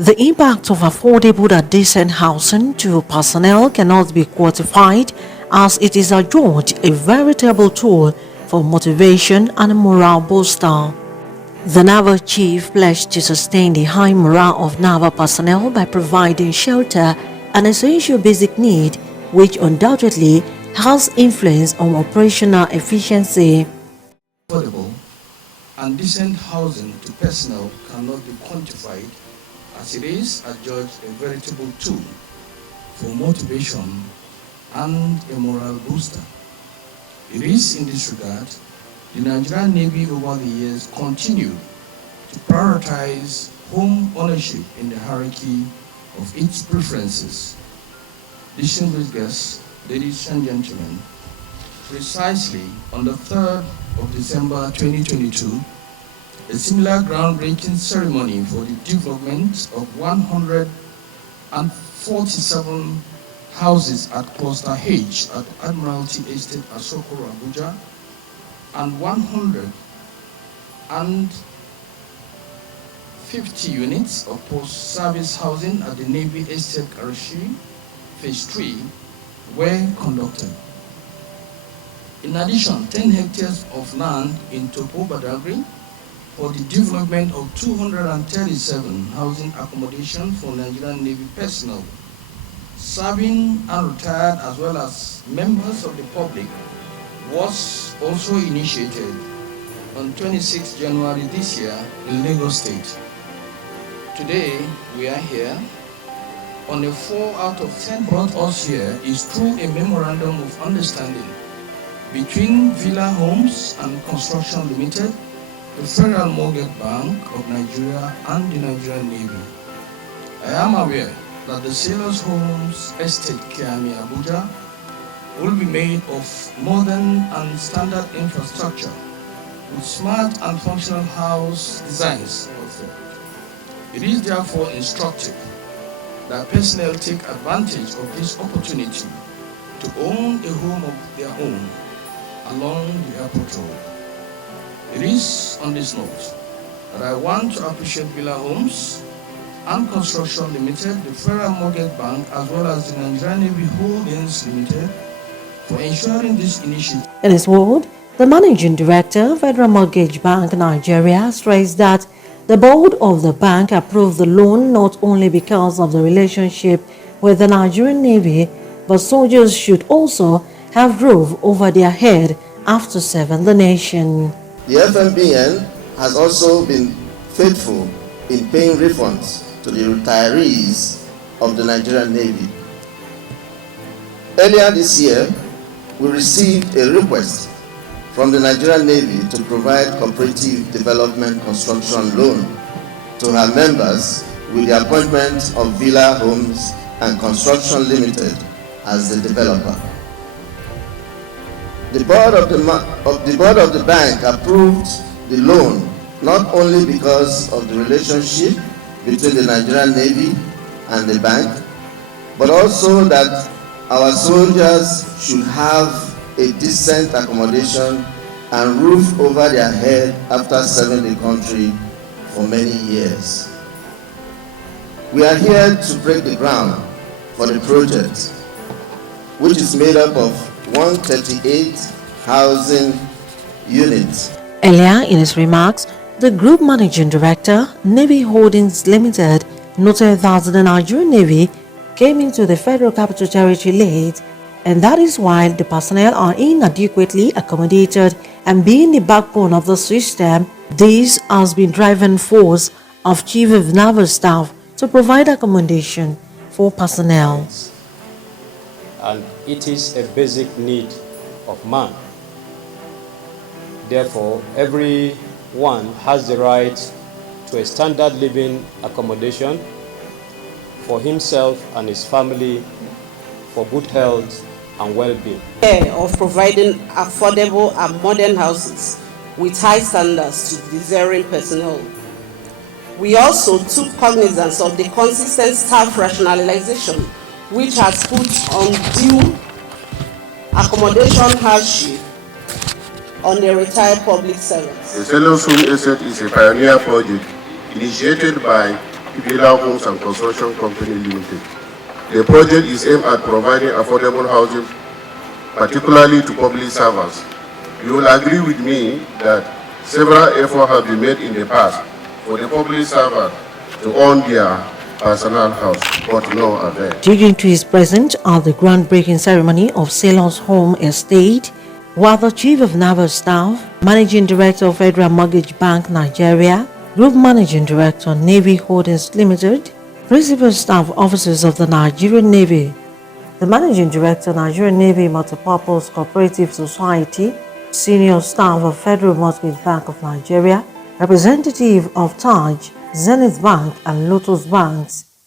The impact of affordable and decent housing to personnel cannot be quantified, as it is adjudged a veritable tool for motivation and morale booster. The Naval chief pledged to sustain the high morale of naval personnel by providing shelter, an essential basic need which undoubtedly has influence on operational efficiency. Affordable and decent housing to personnel cannot be quantified, as it is adjudged a veritable tool for motivation and a morale booster. It is in this regard the Nigerian Navy over the years continued to prioritize home ownership in the hierarchy of its preferences. Distinguished guests, ladies and gentlemen, precisely on the 3rd of December 2022, a similar groundbreaking ceremony for the development of 147 houses at Cluster H at Admiralty Estate at Sokoro, Abuja, and 150 units of post-service housing at the Navy Estate Karachi, Phase 3, were conducted. In addition, 10 hectares of land in Topo Badagry for the development of 237 housing accommodation for Nigerian Navy personnel, serving and retired as well as members of the public, was also initiated on 26 January this year in Lagos State. Today, we are here on a 4 out of 10. Brought us here is through a memorandum of understanding between Villa Homes and Construction Limited, the Federal Mortgage Bank of Nigeria, and the Nigerian Navy. I am aware that the Sailors Homes Estate Kiami, Abuja, will be made of modern and standard infrastructure with smart and functional house designs. It is therefore instructive that personnel take advantage of this opportunity to own a home of their own along the airport road. It is on this note that I want to appreciate Villa Homes and Construction Limited, the Federal Mortgage Bank, as well as the Nigerian Navy Holdings Limited, for ensuring this initiative. In his word, the Managing Director, Federal Mortgage Bank Nigeria, stressed that the board of the bank approved the loan not only because of the relationship with the Nigerian Navy, but soldiers should also have roof over their head after serving the nation. The FMBN has also been faithful in paying refunds to the retirees of the Nigerian Navy. Earlier this year, we received a request from the Nigerian Navy to provide cooperative development construction loan to her members with the appointment of Villa Homes and Construction Limited as the developer. The board of the bank approved the loan not only because of the relationship between the Nigerian Navy and the bank, but also that our soldiers should have a decent accommodation and roof over their head after serving the country for many years. We are here to break the ground for the project, which is made up of 138 housing units. Earlier in his remarks, the Group Managing Director, Navy Holdings Limited, noted that the Nigerian Navy came into the Federal Capital Territory late, and that is why the personnel are inadequately accommodated, and being the backbone of the system, this has been driving force of Chief of Naval Staff to provide accommodation for personnel. And it is a basic need of man. Therefore, everyone has the right to a standard living accommodation for himself and his family, for good health and well-being. Of providing affordable and modern houses with high standards to deserving personnel. We also took cognizance of the consistent staff rationalization, which has put undue accommodation hardship on the retired public servants. The Sailors Home Estate is a pioneer project initiated by Villa Homes and Construction Company Limited. The project is aimed at providing affordable housing, particularly to public servants. You will agree with me that several efforts have been made in the past for the public servant to own their personal house, but no avail. Dignitaries is present at the groundbreaking ceremony of Sailor's Home Estate, while the Chief of Naval Staff, Managing Director of Federal Mortgage Bank Nigeria, Group Managing Director, Navy Holdings Limited, Principal Staff Officers of the Nigerian Navy, the Managing Director, Nigerian Navy Multipurpose Cooperative Society, Senior Staff of Federal Mortgage Bank of Nigeria, representative of Taj, Zenith Bank and Lotus Banks,